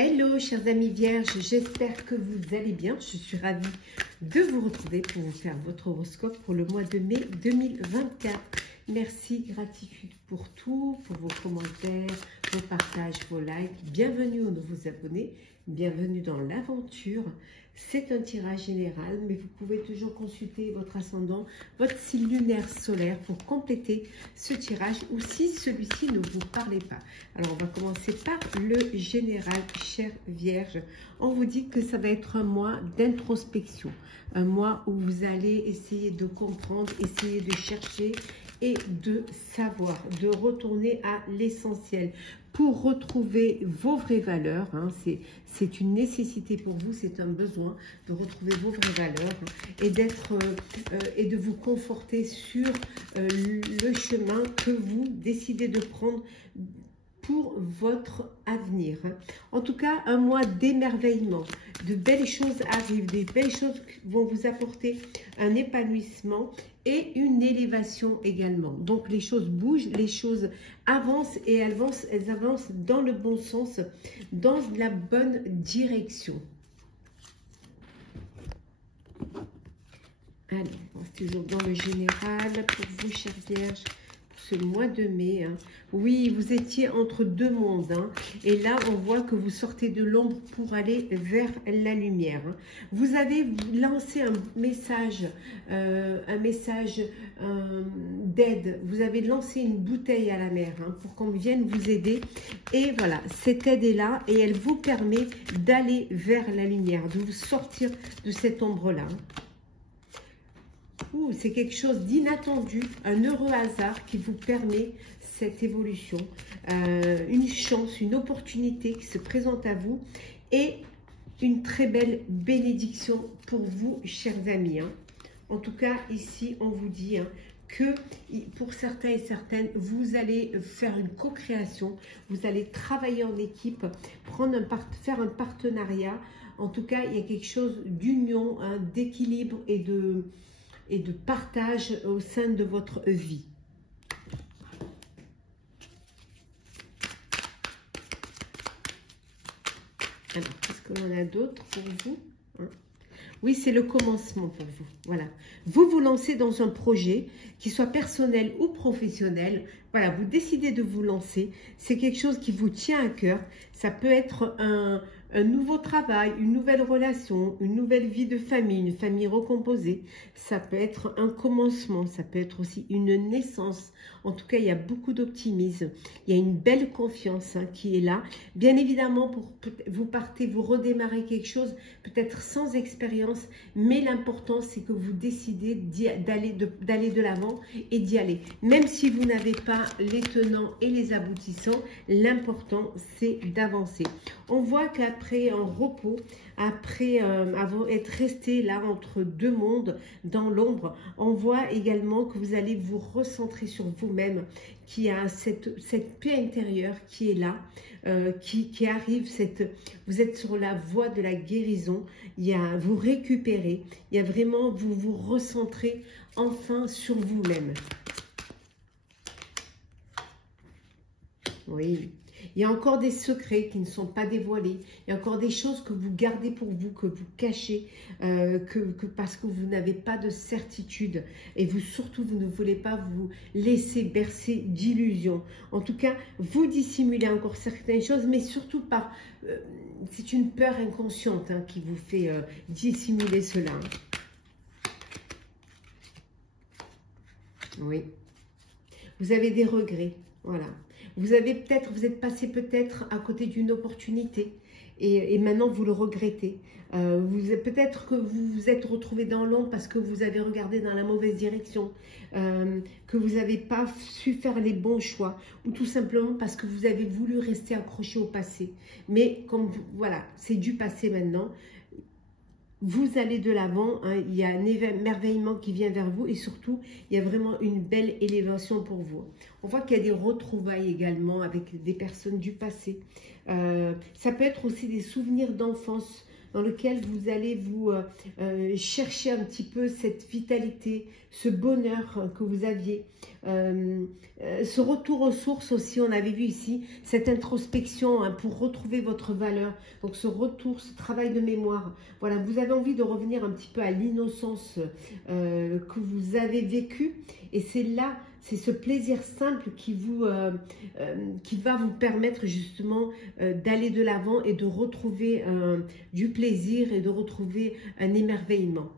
Hello chers amis vierges, j'espère que vous allez bien. Je suis ravie de vous retrouver pour vous faire votre horoscope pour le mois de mai 2024. Merci, gratitude pour tout, pour vos commentaires, vos partages, vos likes. Bienvenue aux nouveaux abonnés, bienvenue dans l'aventure. C'est un tirage général, mais vous pouvez toujours consulter votre ascendant, votre signe lunaire solaire pour compléter ce tirage ou si celui-ci ne vous parlait pas. Alors, on va commencer par le général, chère Vierge. On vous dit que ça va être un mois d'introspection, un mois où vous allez essayer de comprendre, essayer de chercher et de savoir, de retourner à l'essentiel pour retrouver vos vraies valeurs. C'est une nécessité pour vous, c'est un besoin de retrouver vos vraies valeurs et et de vous conforter sur le chemin que vous décidez de prendre pour votre avenir. En tout cas, un mois d'émerveillement. De belles choses arrivent, des belles choses vont vous apporter un épanouissement et une élévation également. Donc, les choses bougent, les choses avancent et elles avancent dans le bon sens, dans la bonne direction. Alors, on reste toujours dans le général pour vous, chères Vierges. Ce mois de mai, oui, vous étiez entre deux mondes, et là on voit que vous sortez de l'ombre pour aller vers la lumière. Vous avez lancé un message d'aide, vous avez lancé une bouteille à la mer pour qu'on vienne vous aider, et voilà, cette aide est là et elle vous permet d'aller vers la lumière, de vous sortir de cette ombre-là. C'est quelque chose d'inattendu, un heureux hasard qui vous permet cette évolution, une chance, une opportunité qui se présente à vous et une très belle bénédiction pour vous, chers amis. En tout cas, ici, on vous dit que pour certains et certaines, vous allez faire une co-création, vous allez travailler en équipe, faire un partenariat. En tout cas, il y a quelque chose d'union, d'équilibre et de partage au sein de votre vie. Alors, qu'est-ce qu'on a d'autre pour vous? Oui, c'est le commencement pour vous. Voilà. Vous vous lancez dans un projet, qu'il soit personnel ou professionnel. Voilà, vous décidez de vous lancer. C'est quelque chose qui vous tient à cœur. Ça peut être un nouveau travail, une nouvelle relation, une nouvelle vie de famille, une famille recomposée. Ça peut être un commencement, ça peut être aussi une naissance. En tout cas, il y a beaucoup d'optimisme. Il y a une belle confiance qui est là. Bien évidemment, vous redémarrez quelque chose, peut-être sans expérience, mais l'important, c'est que vous décidez d'aller de l'avant et d'y aller. Même si vous n'avez pas les tenants et les aboutissants, l'important, c'est d'avancer. On voit qu'après un repos, après avoir été resté là entre deux mondes dans l'ombre, on voit également que vous allez vous recentrer sur vous-même, qu'il y a cette paix intérieure qui est là, qui arrive, vous êtes sur la voie de la guérison, vous récupérez, il y a vraiment, vous vous recentrez enfin sur vous-même. Oui. Il y a encore des secrets qui ne sont pas dévoilés. Il y a encore des choses que vous gardez pour vous, que vous cachez, parce que vous n'avez pas de certitude. Et surtout, vous ne voulez pas vous laisser bercer d'illusions. En tout cas, vous dissimulez encore certaines choses, mais surtout c'est une peur inconsciente qui vous fait dissimuler cela. Oui. Vous avez des regrets. Voilà. Vous êtes passé peut-être à côté d'une opportunité et maintenant vous le regrettez. Peut-être que vous vous êtes retrouvé dans l'ombre parce que vous avez regardé dans la mauvaise direction, que vous n'avez pas su faire les bons choix ou tout simplement parce que vous avez voulu rester accroché au passé. Mais voilà, c'est du passé maintenant. Vous allez de l'avant, il y a un émerveillement qui vient vers vous et surtout, il y a vraiment une belle élévation pour vous. On voit qu'il y a des retrouvailles également avec des personnes du passé. Ça peut être aussi des souvenirs d'enfance dans lequel vous allez vous chercher un petit peu cette vitalité, ce bonheur que vous aviez, ce retour aux sources aussi, on avait vu ici, cette introspection hein, pour retrouver votre valeur, donc ce retour, ce travail de mémoire, voilà, vous avez envie de revenir un petit peu à l'innocence que vous avez vécue, et c'est là, c'est ce plaisir simple qui va vous permettre justement d'aller de l'avant et de retrouver du plaisir et de retrouver un émerveillement.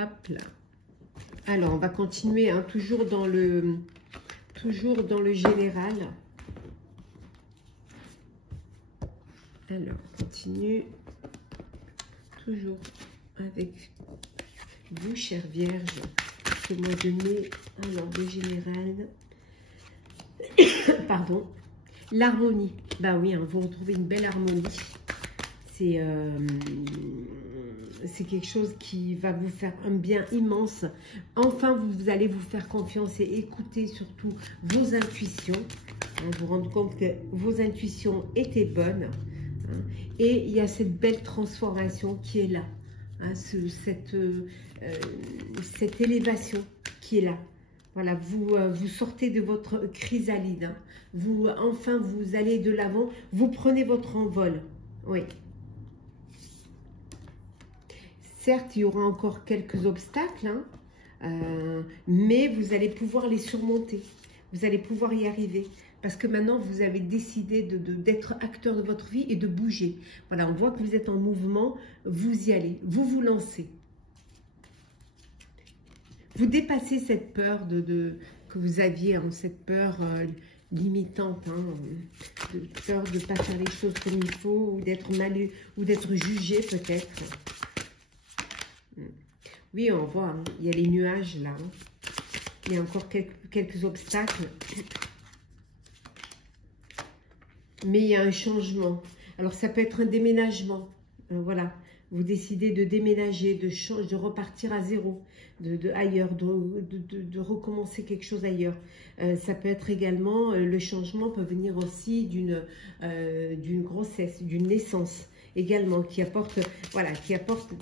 Hop là. Alors, on va continuer, hein, toujours dans le général. Alors, on continue. Toujours avec vous, chère Vierge, ce mois de mai. Alors, le général. Pardon. L'harmonie. Bah oui, hein, vous retrouvez une belle harmonie. C'est quelque chose qui va vous faire un bien immense. Enfin, vous allez vous faire confiance et écouter surtout vos intuitions. Hein, vous rendre compte que vos intuitions étaient bonnes. Hein, et il y a cette belle transformation qui est là. Hein, cette élévation qui est là. Voilà, vous sortez de votre chrysalide. Hein. Enfin, vous allez de l'avant. Vous prenez votre envol. Oui. Certes, il y aura encore quelques obstacles, hein, mais vous allez pouvoir les surmonter. Vous allez pouvoir y arriver. Parce que maintenant, vous avez décidé d'être acteur de votre vie et de bouger. Voilà, on voit que vous êtes en mouvement, vous y allez, vous vous lancez. Vous dépassez cette peur que vous aviez, hein, cette peur limitante, hein, de peur de ne pas faire les choses comme il faut, ou d'être mal, ou d'être jugé peut-être. Oui, on voit, hein, il y a les nuages là. Hein. Il y a encore quelques obstacles. Mais il y a un changement. Alors, ça peut être un déménagement. Voilà. Vous décidez de déménager, de repartir à zéro, ailleurs, de recommencer quelque chose ailleurs. Ça peut être également, le changement peut venir aussi d'une grossesse, d'une naissance également, qui apporte, voilà, qui apporte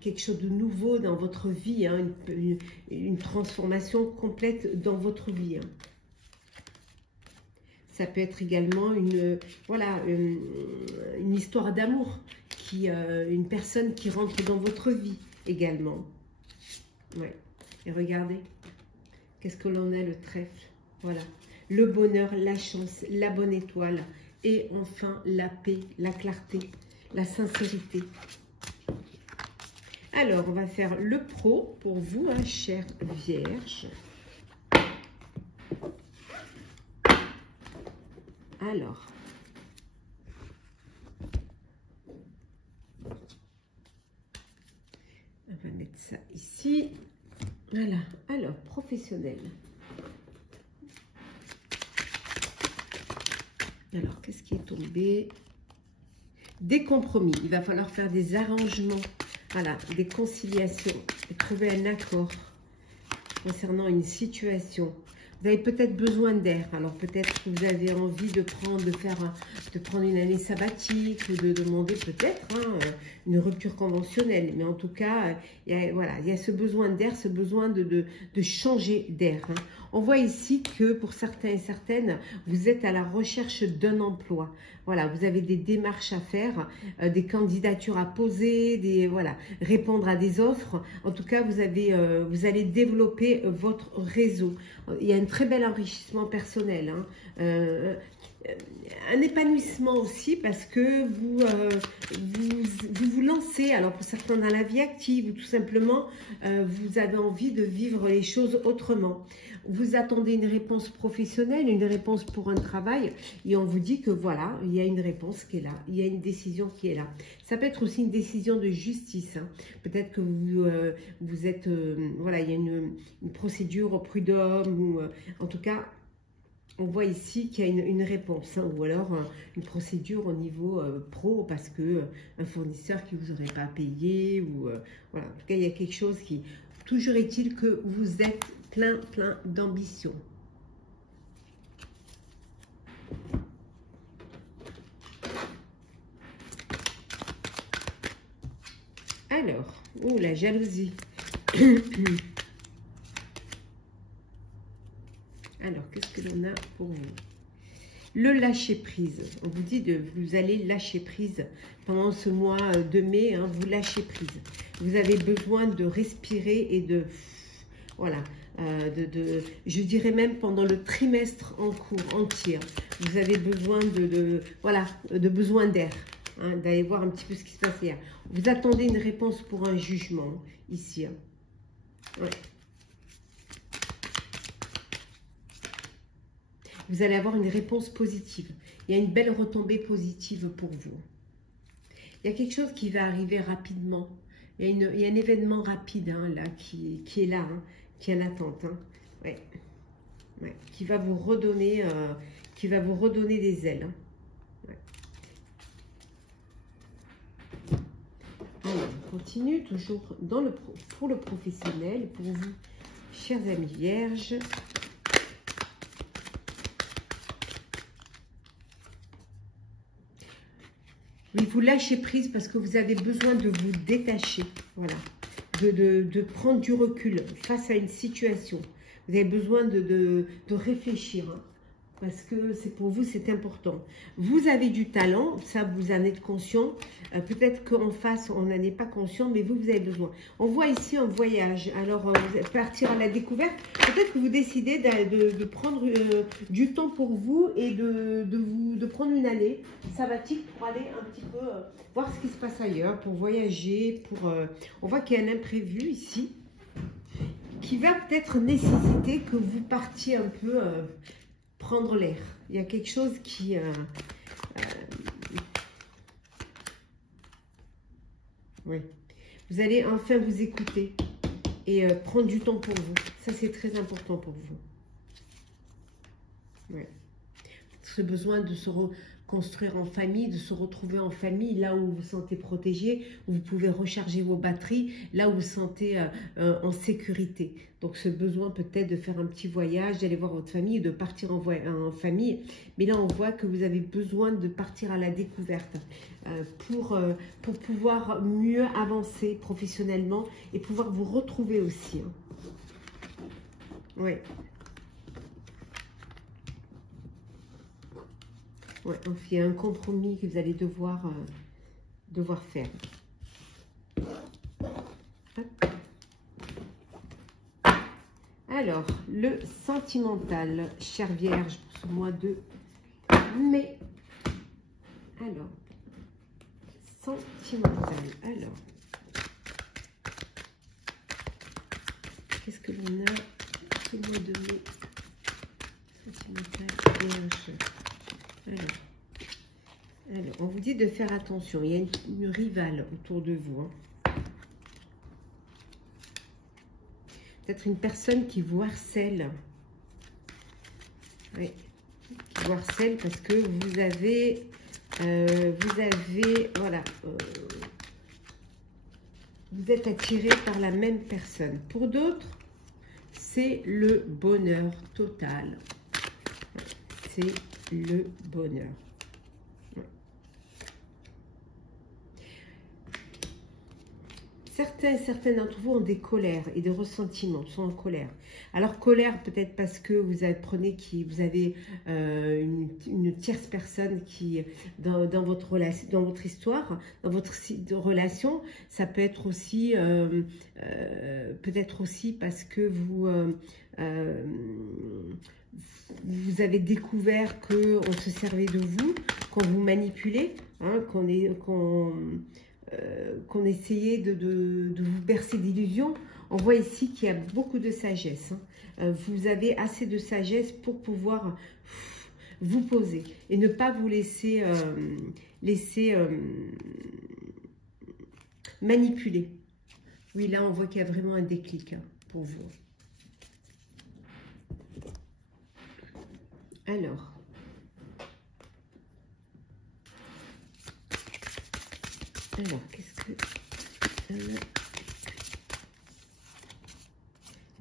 quelque chose de nouveau dans votre vie, hein, une transformation complète dans votre vie. Hein. Ça peut être également une histoire d'amour, une personne qui rentre dans votre vie également. Ouais. Et regardez, qu'est-ce que l'on a, le trèfle. Voilà. Le bonheur, la chance, la bonne étoile. Et enfin, la paix, la clarté, la sincérité. Alors, on va faire le pro pour vous, hein, chère Vierge. Alors, on va mettre ça ici. Voilà. Alors, professionnel. Alors, qu'est-ce qui est tombé? Des compromis. Il va falloir faire des arrangements. Voilà, des conciliations. Et trouver un accord concernant une situation. Vous avez peut-être besoin d'air. Alors peut-être que vous avez envie de prendre une année sabbatique ou de demander peut-être une rupture conventionnelle. Mais en tout cas, il y a ce besoin d'air, ce besoin de changer d'air. Hein. On voit ici que pour certains et certaines, vous êtes à la recherche d'un emploi. Voilà, vous avez des démarches à faire, des candidatures à poser, répondre à des offres. En tout cas, vous allez développer votre réseau. Il y a un très bel enrichissement personnel. Hein. Un épanouissement aussi parce que vous lancez, alors pour certains dans la vie active ou tout simplement vous avez envie de vivre les choses autrement. Vous attendez une réponse professionnelle, une réponse pour un travail et on vous dit que voilà, il y a une réponse qui est là, il y a une décision qui est là. Ça peut être aussi une décision de justice. Hein. Peut-être que vous êtes, voilà, il y a une procédure au prud'homme ou en tout cas, on voit ici qu'il y a une réponse, hein, ou alors une procédure au niveau pro parce que un fournisseur qui vous aurait pas payé ou voilà. En tout cas, il y a quelque chose qui. Toujours est-il que vous êtes plein d'ambition. Alors, oh, la jalousie. Alors, qu'est-ce que l'on a pour vous? Le lâcher-prise. On vous dit de vous allez lâcher prise pendant ce mois de mai. Hein, vous lâchez prise. Vous avez besoin de respirer et de... Voilà. Je dirais même pendant le trimestre en cours entier. Vous avez besoin voilà, de besoin d'air. Hein, d'aller voir un petit peu ce qui se passe hier. Vous attendez une réponse pour un jugement ici. Hein. Ouais. Vous allez avoir une réponse positive. Il y a une belle retombée positive pour vous. Il y a quelque chose qui va arriver rapidement. Il y a un événement rapide hein, là, qui est là, hein, qui est en attente. Hein. Ouais. Ouais. Qui va vous redonner des ailes. Hein. Ouais. Alors, on continue toujours pour le professionnel, pour vous, chers amis vierges. Oui, vous lâchez prise parce que vous avez besoin de vous détacher, voilà, de prendre du recul face à une situation. Vous avez besoin de réfléchir, hein, parce que c'est pour vous, c'est important. Vous avez du talent, ça vous en êtes conscient. Peut-être qu'en face, on n'en est pas conscient, mais vous avez besoin. On voit ici un voyage. Alors, vous allez partir à la découverte. Peut-être que vous décidez de prendre du temps pour vous et de prendre une année sabbatique pour aller un petit peu voir ce qui se passe ailleurs, pour voyager. On voit qu'il y a un imprévu ici qui va peut-être nécessiter que vous partiez un peu... prendre l'air. Il y a quelque chose qui... oui. Vous allez enfin vous écouter et prendre du temps pour vous. Ça, c'est très important pour vous. Oui. Ce besoin de se reconstruire en famille, de se retrouver en famille, là où vous vous sentez protégé, où vous pouvez recharger vos batteries, là où vous vous sentez en sécurité. Donc, ce besoin peut-être de faire un petit voyage, d'aller voir votre famille, de partir en famille. Mais là, on voit que vous avez besoin de partir à la découverte pour pouvoir mieux avancer professionnellement et pouvoir vous retrouver aussi. Hein. Oui. Ouais, il y a un compromis que vous allez devoir faire. Hop. Alors, le sentimental, chère Vierge, pour ce mois de mai. Alors, sentimental. Alors, qu'est-ce que l'on a ce mois de mai? Sentimental, Vierge. Alors, on vous dit de faire attention. Il y a une rivale autour de vous. Hein. Peut-être une personne qui vous harcèle. Oui, qui vous harcèle parce que vous avez voilà, vous êtes attiré par la même personne. Pour d'autres, c'est le bonheur total. C'est le bonheur. Certains d'entre vous ont des colères et des ressentiments, sont en colère. Alors, colère peut-être parce que vous avez une tierce personne qui, dans votre relation, dans votre histoire, dans votre relation, ça peut être aussi, parce que vous avez découvert qu'on se servait de vous, qu'on vous manipulait, hein, qu'on essayait de vous bercer d'illusions. On voit ici qu'il y a beaucoup de sagesse. Hein. Vous avez assez de sagesse pour pouvoir vous poser et ne pas vous laisser, manipuler. Oui, là, on voit qu'il y a vraiment un déclic hein, pour vous. Alors, qu'est-ce que...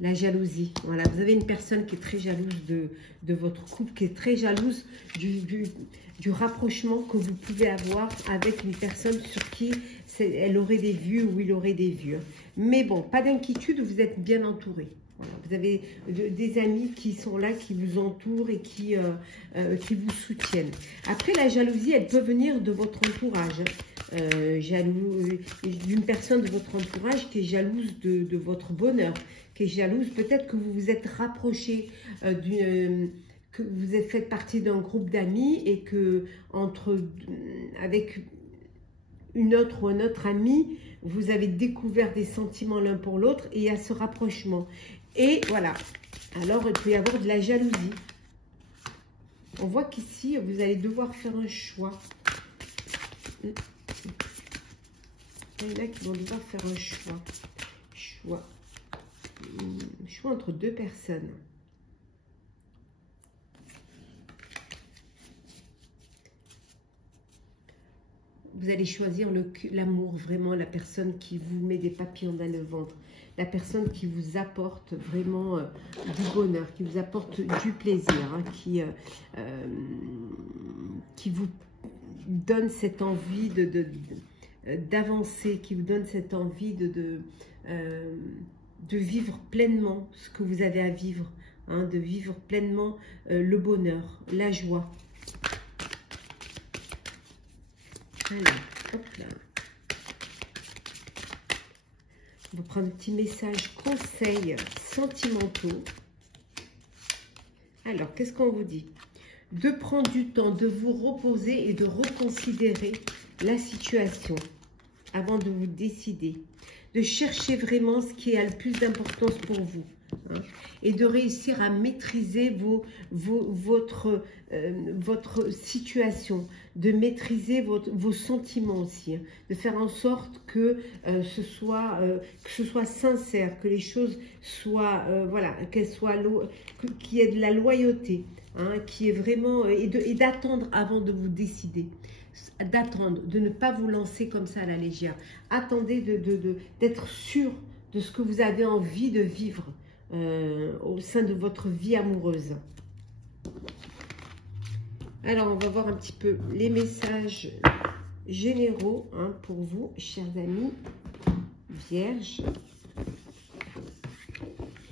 la jalousie. Voilà, vous avez une personne qui est très jalouse de votre couple, qui est très jalouse du rapprochement que vous pouvez avoir avec une personne sur qui elle aurait des vues ou il aurait des vues. Mais bon, pas d'inquiétude, vous êtes bien entouré. Voilà, vous avez des amis qui sont là, qui vous entourent et qui vous soutiennent. Après, la jalousie, elle peut venir de votre entourage. D'une personne de votre entourage qui est jalouse de votre bonheur, qui est jalouse. Peut-être que vous vous êtes rapproché que vous êtes fait partie d'un groupe d'amis et que avec une autre ou un autre ami, vous avez découvert des sentiments l'un pour l'autre et il y a ce rapprochement. Et voilà, alors il peut y avoir de la jalousie. On voit qu'ici, vous allez devoir faire un choix. Il y en a qui vont devoir faire un choix. Choix entre deux personnes. Vous allez choisir l'amour, vraiment, la personne qui vous met des papillons dans le ventre. La personne qui vous apporte vraiment du bonheur, qui vous apporte du plaisir, hein, qui vous donne cette envie d'avancer, qui vous donne cette envie de vivre pleinement ce que vous avez à vivre, hein, de vivre pleinement le bonheur, la joie. Alors, hop là. On va prendre un petit message conseils sentimentaux. Alors, qu'est-ce qu'on vous dit? De prendre du temps, de vous reposer et de reconsidérer la situation avant de vous décider. De chercher vraiment ce qui a le plus d'importance pour vous. Hein, et de réussir à maîtriser votre situation, de maîtriser vos sentiments aussi, hein, de faire en sorte que ce soit sincère, que les choses soient, voilà, qu'il y ait de la loyauté, hein, qui est vraiment, et d'attendre avant de vous décider. D'attendre, de ne pas vous lancer comme ça à la légère. Attendez d'être sûr de ce que vous avez envie de vivre au sein de votre vie amoureuse. Alors, on va voir un petit peu les messages généraux, hein, pour vous, chers amis vierges.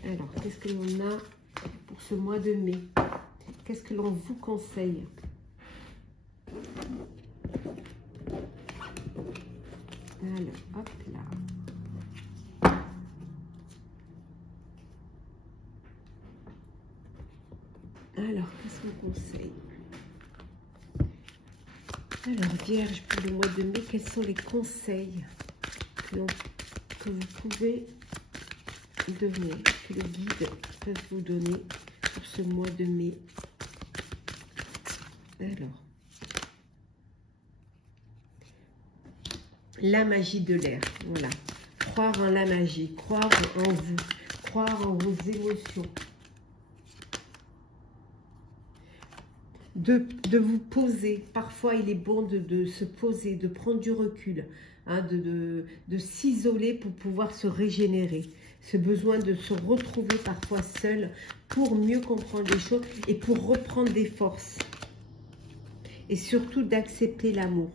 Alors, qu'est-ce que l'on a pour ce mois de mai? Qu'est-ce que l'on vous conseille? Alors, hop là. Alors, qu'est-ce qu'on conseille? Alors, Vierge, pour le mois de mai, quels sont les conseils que vous pouvez donner, que le guide peut vous donner pour ce mois de mai? Alors, la magie de l'air, voilà. Croire en la magie, croire en vous, croire en vos émotions. De vous poser. Parfois, il est bon de se poser, de prendre du recul, hein, de s'isoler pour pouvoir se régénérer. Ce besoin de se retrouver parfois seul pour mieux comprendre les choses et pour reprendre des forces. Et surtout d'accepter l'amour.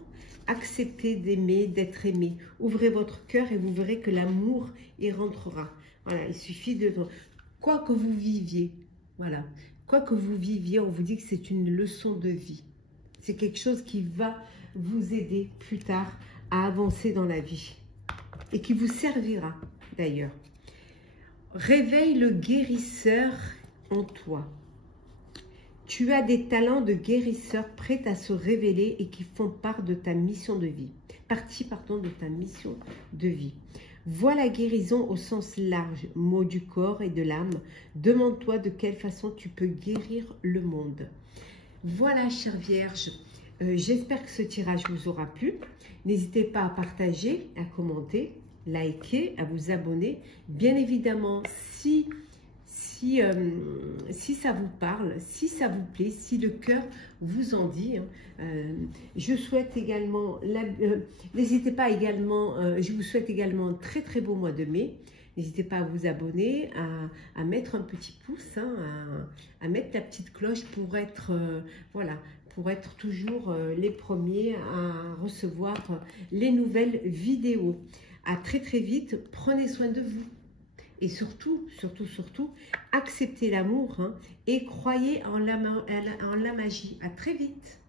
Acceptez d'aimer, d'être aimé. Ouvrez votre cœur et vous verrez que l'amour y rentrera. Voilà, il suffit de... Quoi que vous viviez, voilà. Quoi que vous viviez, on vous dit que c'est une leçon de vie. C'est quelque chose qui va vous aider plus tard à avancer dans la vie. Et qui vous servira d'ailleurs. Réveille le guérisseur en toi. Tu as des talents de guérisseur prêts à se révéler et qui font part de ta mission de vie. Partie, pardon, de ta mission de vie. Vois la guérison au sens large, mot du corps et de l'âme. Demande-toi de quelle façon tu peux guérir le monde. Voilà, chère Vierge, j'espère que ce tirage vous aura plu. N'hésitez pas à partager, à commenter, liker, à vous abonner. Bien évidemment, si ça vous parle, si ça vous plaît, si le cœur vous en dit, je souhaite également, n'hésitez pas également, je vous souhaite également un très très beau mois de mai. N'hésitez pas à vous abonner, à mettre un petit pouce, hein, à mettre la petite cloche pour être, voilà, pour être toujours les premiers à recevoir les nouvelles vidéos. À très très vite, prenez soin de vous. Et surtout, surtout, acceptez l'amour, hein, et croyez en la magie. À très vite.